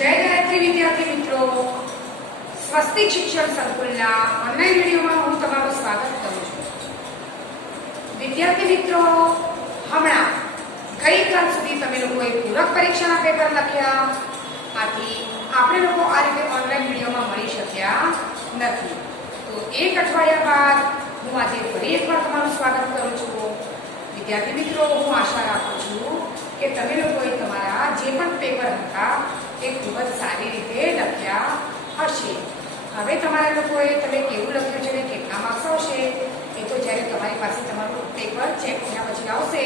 जय गायत्री विद्यार्थी मित्रों, स्वस्तिक शिक्षण संकुलना ऑनलाइन विडियोમાં હું તમારું સ્વાગત કરું છું। વિદ્યાર્થી મિત્રો, હમણાં ગઈકાલ સુધી તમે લોકોએ પૂરક પરીક્ષાના પેપર લખ્યા, આથી આપણે લોકો આ રીતે ઓનલાઈન વિડિયોમાં મળી શક્યા નથી। તો એક અઠવાડિયા બાદ હું આજે ફરી એકવાર તમારું સ્વાગત કરું છું। વિદ્યાર્થી મિત્રો, હું આશા રાખું છું કે તમે લોકોએ તમારા જે પણ પેપર હતા એ ખૂબ જ સારી રીતે લખ્યા હશે। હવે તમારા લોકોએ તમે કેવું લખ્યું છે ને કેટલા માર્ક્સ આવશે એ તો જ્યારે તમારી પાસે તમારું પેપર ચેક થયા પછી આવશે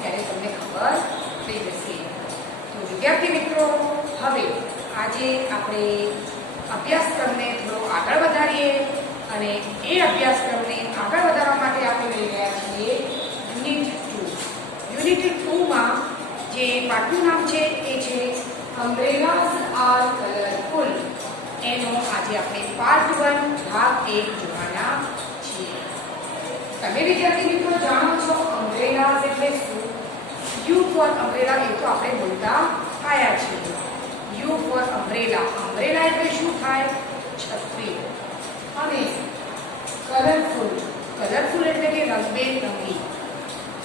ત્યારે તમને ખબર થઈ જશે। તો વિદ્યાર્થી મિત્રો, હવે આજે આપણે અભ્યાસક્રમને થોડો આગળ વધારીએ અને એ અભ્યાસક્રમને આગળ વધારવા માટે આપણે લઈ રહ્યા છીએ યુનિટ 2 માં જે પાઠનું નામ છે એ છે અમ્બ્રેલાઝ આર કલરફુલ। એનો આજે આપણે પાર્ટ 1 ભાગ 1 જોવાના છીએ। તમે વિદ્યાર્થી મિત્રો જાણો છો અમ્બ્રેલાઝ એટલે શું? યુ ફોર અમ્બ્રેલા એ તો આપણે બોલતા આવ્યા છીએ। યુ ફોર અમ્બ્રેલા, અમ્બ્રેલા એટલે શું થાય? છત્રી। અને કલરફુલ, કલરફુલ એટલે કે રંગબેરંગી।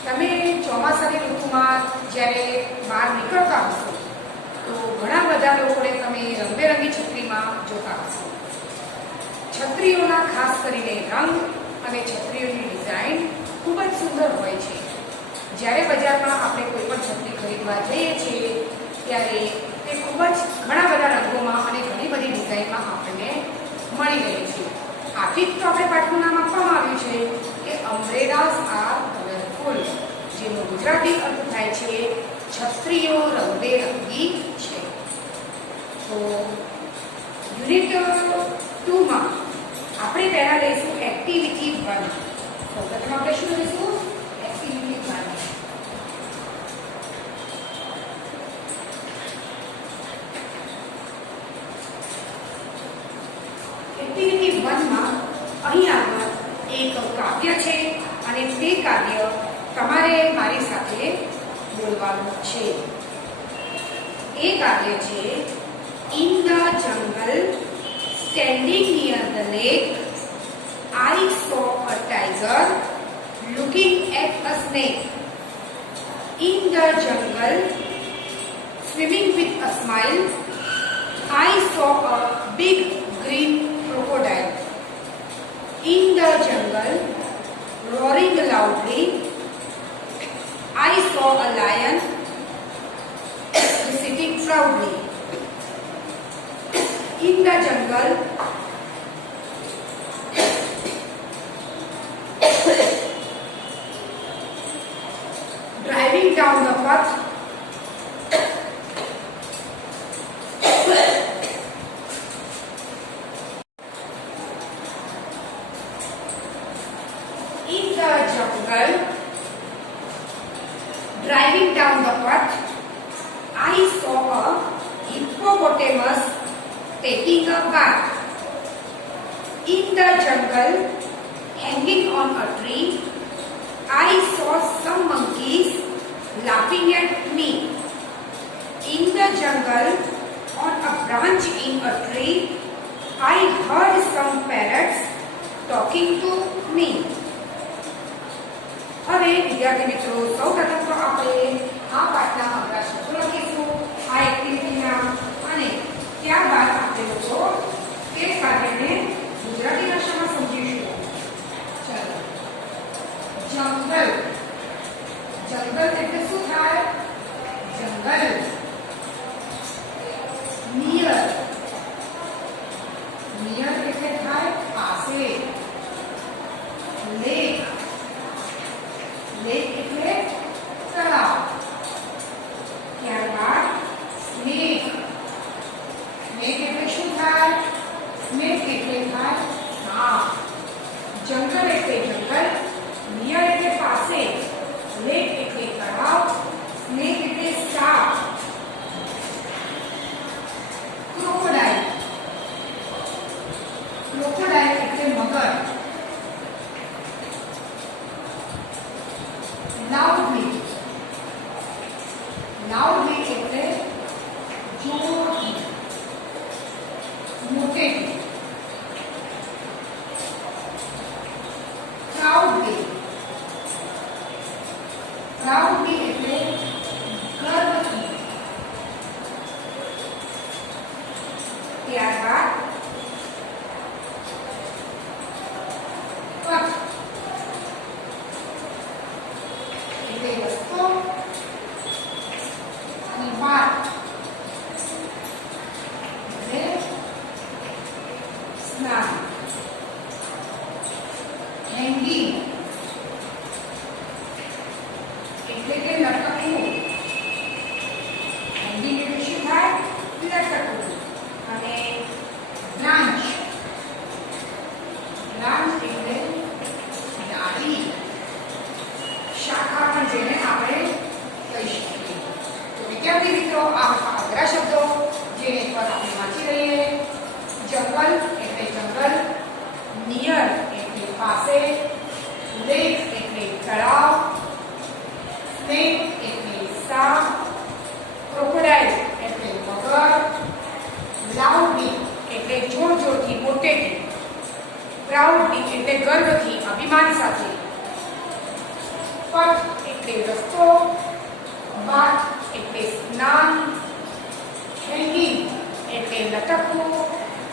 તમે ચોમાસાની ઋતુમાં જ્યારે બહાર નીકળતા હશો તો ઘણા બધા લોકોને તમે રંગબેરંગી છત્રીમાં જોતા હશો। છત્રીઓના ખાસ કરીને રંગ અને છત્રીઓની ડિઝાઇન ખૂબ જ સુંદર હોય છે। જ્યારે બજારમાં આપણે કોઈ પણ છત્રી ખરીદવા જઈએ છીએ ત્યારે તે ખૂબ જ ઘણા બધા રંગોમાં અને ઘણી બધી ડિઝાઇનમાં આપણને મળી રહે છે। આથી જ તો આપણે પાઠનું નામ આપવામાં આવ્યું છે કે અમ્બ્રેલાઝ આર કલરફુલ, જેનો ગુજરાતી અર્થ થાય છે છત્રીઓ રંગબેરંગી છે। તો યુનિટ 2 માં આપણે પહેલા લઈશું એક્ટિવિટી 1। સૌપ્રથમ આપણે શું લઈશું? એક્ટિવિટી 1। એક્ટિવિટી 1 માં અહીં આગળ એક કાવ્ય છે અને તે કાવ્ય તમારે મારી સાથે બોલવાનું છે। એ કાવ્ય છે in the jungle standing near the lake I saw a tiger looking at a snake. In the jungle swimming with a smile I saw a big green crocodile. In the jungle roaring loudly I saw a lion sitting proudly. In the jungle driving down the path in the jungle driving down the path I saw a hippopotamus taking a bath. In the jungle hanging on a tree I saw some monkeys laughing at me. In the jungle on a branch in a tree I heard some parrots talking to me. હવે વિદ્યાર્થી મિત્રો, સૌપ્રથમ તો આપણે આ પાઠના આપણા શબ્દો લખીશું આ એક્ટિવિટીના, અને ત્યારબાદ આપણે લોકો તે કાર્યને ગુજરાતી ભાષામાં સમજીશું। ચાલો, જંગલ, જંગલ એટલે શું થાય? જંગલ। નિયર, નિયર એટલે થાય પાસે। લેક, લેક એટલે તળાવ। ત્યારબાદ સ્નેક, સ્નેક એટલે શું થાય? સ્નેક એટલે થાય સાપ। જંગલ એટલે જંગલ, નિયર એટલે પાસે, લેક એટલે તળાવ, સ્નેક એટલે સાપ। ક્રોકોડાઇલ, ક્રોકોડાઇલ એટલે મગર। લાઉડલી, લાઉડલી એટલે જોરથી। એટલે રસ્તો અને બાર એટલે સ્નાન. હેંગિંગ એટલે કે લટકવું. હેંગિંગ એટલે શું થાય? લટકવું. અને બ્રાન્ચ એટલે ડાળી, શાખા પણ જેને આપણે કહી શકીએ. તો વિદ્યાર્થી મિત્રો, આ અઘરા શબ્દો જેને પર આપણે વાંચી રહીએ. જંગલ એટલે જંગલ, નિયર એટલે પાસે, લેક એટલે તળાવ, સ્નેક એટલે સાપ, ક્રોકોડાઇલ એટલે મગર, લાઉડલી એટલે જોર જોરથી, મોટેથી, પ્રાઉડલી એટલે ગર્વથી, અભિમાન સાથે, પથ એટલે રસ્તો, બાથ એટલે સ્નાન, હેંગિંગ એટલે લટકવું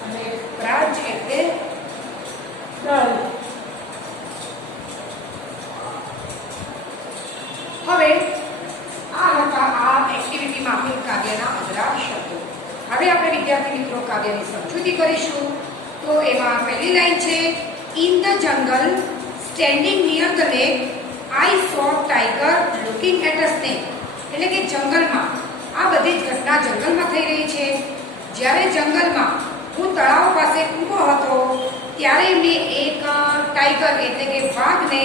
અને બ્રાન્ચ એટલે ડાળી. હવે આ હતા આ એક્ટિવિટીમાં આપેલ કાવ્યના અઘરા શબ્દો. હવે આપણે વિદ્યાર્થી મિત્રો કાવ્યની સમજૂતી કરીશું. તો એમાં પહેલી લાઈન છે, in the jungle standing near the lake I saw tiger looking at a snake. એટલે કે જંગલમાં, આ બધી જ ઘટના જંગલમાં થઈ રહી છે. જ્યારે જંગલમાં હું તળાવ પાસે ઊભો હતો ત્યારે મેં એક ટાઈગર એટલે કે વાઘને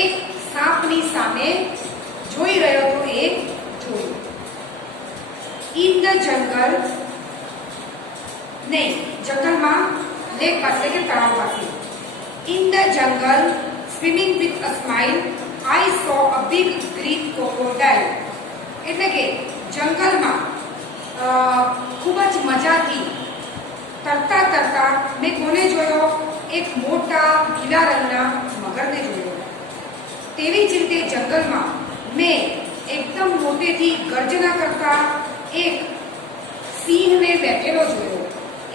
એક સાપની સામે જોઈ રહ્યો હતો. એ જોયું. ઇન ધ જંગલ નહીં, જંગલમાં, લેક પાસે કે તળાવ પાસે. ઇન ધ જંગલ swimming with a smile I so a big green crocodile. એટલે કે જંગલમાં ખૂબ જ મજાથી તરતા તરતા મેં કોને જોયો? એક મોટા પીળા રંગના મગરને જોયો. તેવી જ રીતે જંગલમાં મેં એકદમ મોટેથી ગર્જના કરતા એક સિંહને બેઠેલો જોયો.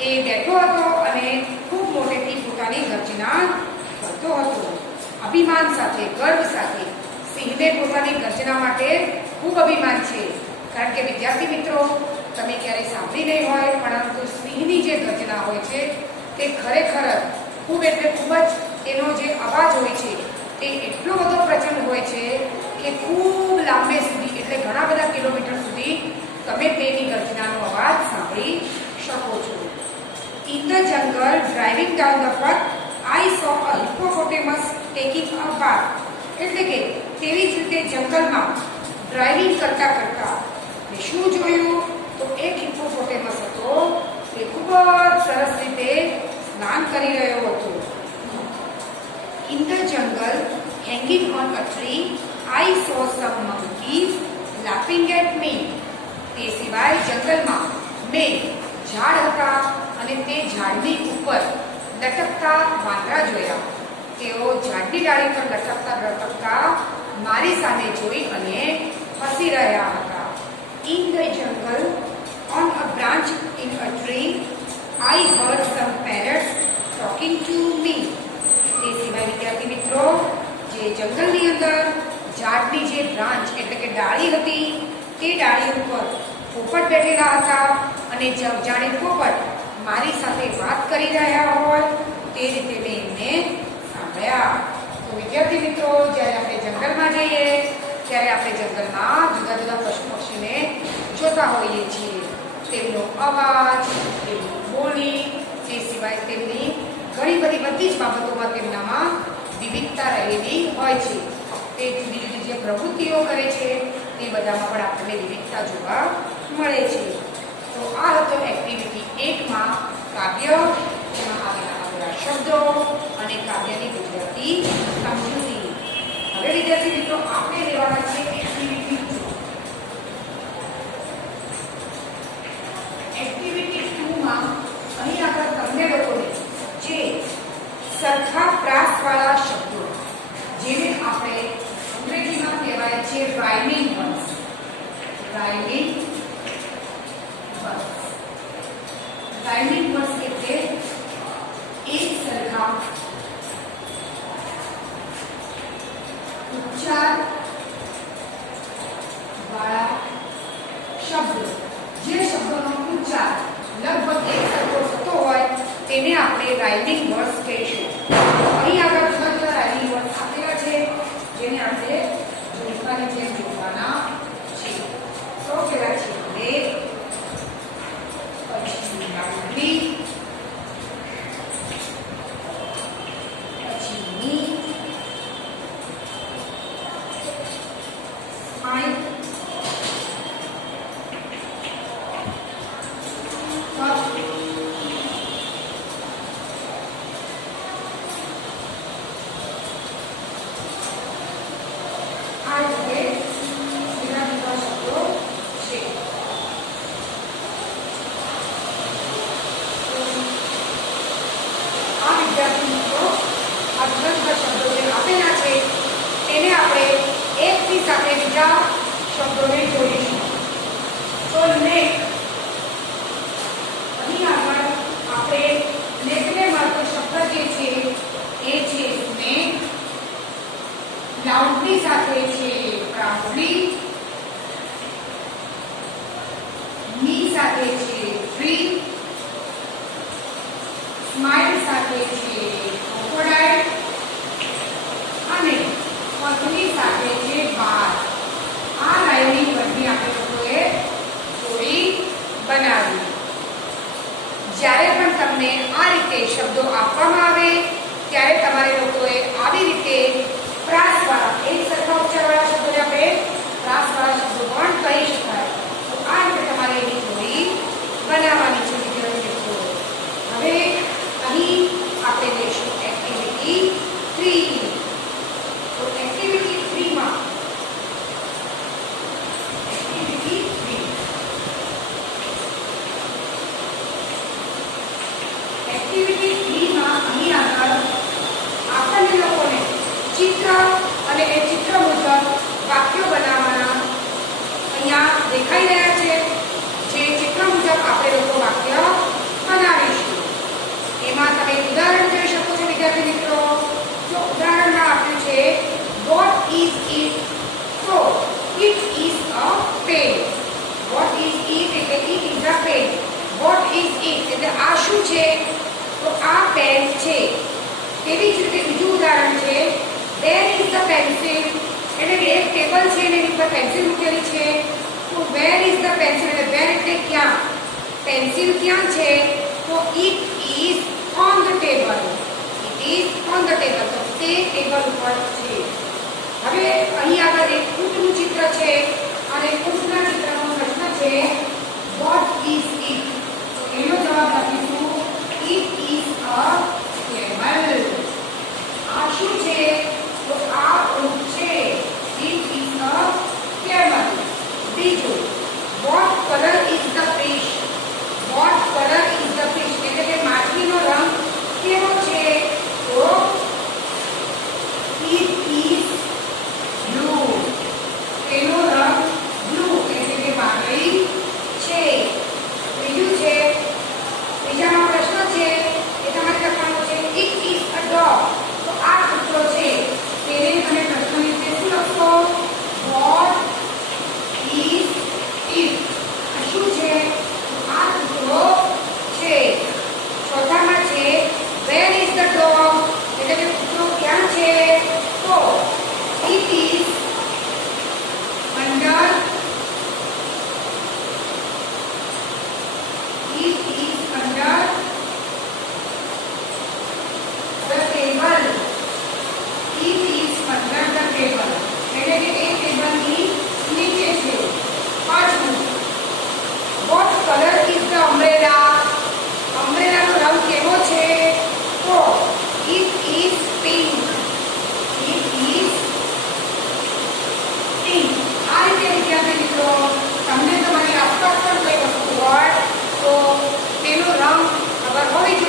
એ બેઠો હતો અને ખૂબ મોટેથી પોતાની ગર્જના કરતો હતો. અભિમાન સાથે, ગર્વ સાથે. સિંહને પોતાની ગર્જના માટે ખૂબ અભિમાન છે. કારણ કે વિદ્યાર્થી મિત્રો, તમે ક્યારેય સાંભળી નહીં હોય, પરંતુ સિંહની જે ગર્જના હોય છે તે ખરેખર ખૂબ એટલે ખૂબ જ એનો જે અવાજ હોય છે તે એટલો બધો પ્રચંડ હોય છે કે ખૂબ લાંબે સુધી, એટલે ઘણા બધા કિલોમીટર સુધી તમે તેની ગર્જનાનો અવાજ સાંભળી શકો છો. ઇન ધ જંગલ ડ્રાઇવિંગ ડાઉન ધ પથ આઈ સો અ હિપ્પોપોટેમસ ટેકિંગ અ બાથ. એટલે કે તેવી જ રીતે જંગલમાં ડ્રાઇવિંગ કરતા કરતા મેં શું જોયું? તો એક હિપ્પોપોટેમસ હતો. તે ખૂબ જ સરસ રીતે સ્નાન કરી રહ્યો હતો. In the jungle hanging on a tree I saw some monkeys laughing at me. તે સિવાય જંગલમાં મેં ઝાડ હતા અને તે ઝાડની ઉપર લટકતા વાંદરા જોયા. તેઓ ઝાડની ડાળી પર લટકતા લટકતા મારી સામે જોઈ અને હસી રહ્યા હતા. ઇન ધ જંગલ on a branch in a tree I heard some parrots talking to me. તે સિવાય વિદ્યાર્થી મિત્રો, જે જંગલની અંદર ઝાડની જે બ્રાન્ચ એટલે કે ડાળી હતી, તે ડાળી ઉપર પોપટ બેઠેલા હતા અને જાણે પોપટ મારી સાથે વાત કરી રહ્યા હોય તે રીતે મેં એમને સાંભળ્યા. તો વિદ્યાર્થી મિત્રો, જ્યારે આપણે જંગલમાં જઈએ ત્યારે આપણે જંગલમાં જુદા જુદા પશુ પક્ષીને જોતા હોઈએ છીએ. તેમનો અવાજ, તેમની બોલી, તે સિવાય તેમની ઘણી બધી જ બાબતોમાં તેમનામાં વિવિધતા રહેલી હોય છે. તે જુદી જુદી જે પ્રવૃત્તિઓ કરે છે તે બધામાં પણ આપણને વિવિધતા જોવા મળે છે. તો આ હતો એક્ટિવિટી 1માં કાવ્ય, જેમાં આવેલા અઘરા શબ્દો અને કાવ્યની ગુજરાતી સમજૂતી. હવે વિદ્યાર્થી મિત્રો, આપણે લેવાના છે એક્ટિવિટી 2. એક્ટિવિટી 2માં અહીં આગળ તમને લોકોને જે સરખા પ્રાસવાળા શબ્દો, જેને આપણે અંગ્રેજીમાં કહેવાય છે rhyming words. Rhyming words. Rhyming words એટલે એક સરખા ઉચ્ચાર શબ્દ જે શબ્દનો ઉચ્ચાર લગભગ એક સરખો થતો હોય તેને આપણે રાઇમિંગ વર્ડ્સ કહીશું. અહીં આગળ જુદા જુદા રાઇમિંગ વર્ડ્સ આપેલા છે જેને આપણે જોડકાની જેમ જોડવાના છે. સૌ પહેલા છે લે, પછી લાઉડલી, પછી ની, સ્માઇલ, સાથે બીજા શબ્દોને જોડીશું. તો નેક, અહીં આગળ આપણે નેકને મળતો શબ્દ જે છે એ છે નેક. લાઉડલી સાથે છે પ્રાઉડલી, ની સાથે છે ફ્રી, સ્માઇલ સાથે છે ક્રોકોડાઇલ અને પથની સાથે છે બાર. આ રાઇમિંગ વર્ડની આપણે લોકોએ જોડી બનાવી. જ્યારે પણ તમને આ રીતે શબ્દો આપવામાં આવે ત્યારે તમારે લોકોએ આવી રીતે પ્રાસવાળા એક સરખા ઉચ્ચારવાળા શબ્દોને આપણે પ્રાસવાળા શબ્દો પણ કહી શકાય. તો આ રીતે તમારે એની જોડી બનાવવાની છે વિદ્યાર્થી મિત્રો. હવે અહીં આપણે લઈશું એક્ટિવિટી 3. તો એક્ટિવિટી 3 માં અહીં આગળ આપણને લોકોને ચિત્ર અને એ ચિત્ર મુજબ વાક્યો બનાવવાના અહીંયા દેખાઈ રહ્યા છે. જે ચિત્ર મુજબ આપણે લોકો વાક્ય બનાવીશું. એમાં તમે ઉદાહરણ જોઈ શકો છો વિદ્યાર્થી મિત્રો. જો ઉદાહરણમાં આપ્યું છે what is it? તો it is a pen. what is it? એટલે it is a pen. what is it? એટલે આ શું છે? તો આ પેન છે. તેવી જ રીતે બીજું ઉદાહરણ છે where is the pencil? એટલે કે એક ટેબલ છે અને એની પર પેન્સિલ મૂકેલી છે. તો where is the pencil? એટલે where એટલે ક્યાં, પેન્સિલ ક્યાં છે? તો it is on the table. it is on the table. તો તે ટેબલ ઉપર છે. હવે અહીં આગળ એક ઊંટનું ચિત્ર છે અને ઊંટના ચિત્રનો પ્રશ્ન છે what is it? તો એનો જવાબ લખીશું it is a camel. આ શું છે? તો આ ઊંટ છે. it is a camel. બીજું what color is the fish? what color is the fish? એટલે કે માછલીનો રંગ કેવો છે? તો it is blue. તેનો રંગ blue એટલે કે વાદળી છે. બીજું છે બીજામાં પ્રશ્ન છે એ તમારે લખવાનો છે it is a dog. તો આ કૂતરો છે. તેને તમે પ્રશ્નની રીતે શું લખશો? what is it? આ શું છે? તો આ કૂતરો છે. ચોથામાં છે where is the dog? એટલે કે કૂતરો ક્યાં છે? તો it is under it is under the table. it is under the table. એટલે કે એ ટેબલની નીચે છે. પાંચમું what color is the umbrella? umbrella નો રંગ કેવો છે? તો it is pink. it is pink. આ રીતે વિદ્યાર્થી મિત્રો તમને તમારી આસપાસ પણ કોઈ વસ્તુ હોય તો તેનો રંગ ખબર હોવી જોઈએ.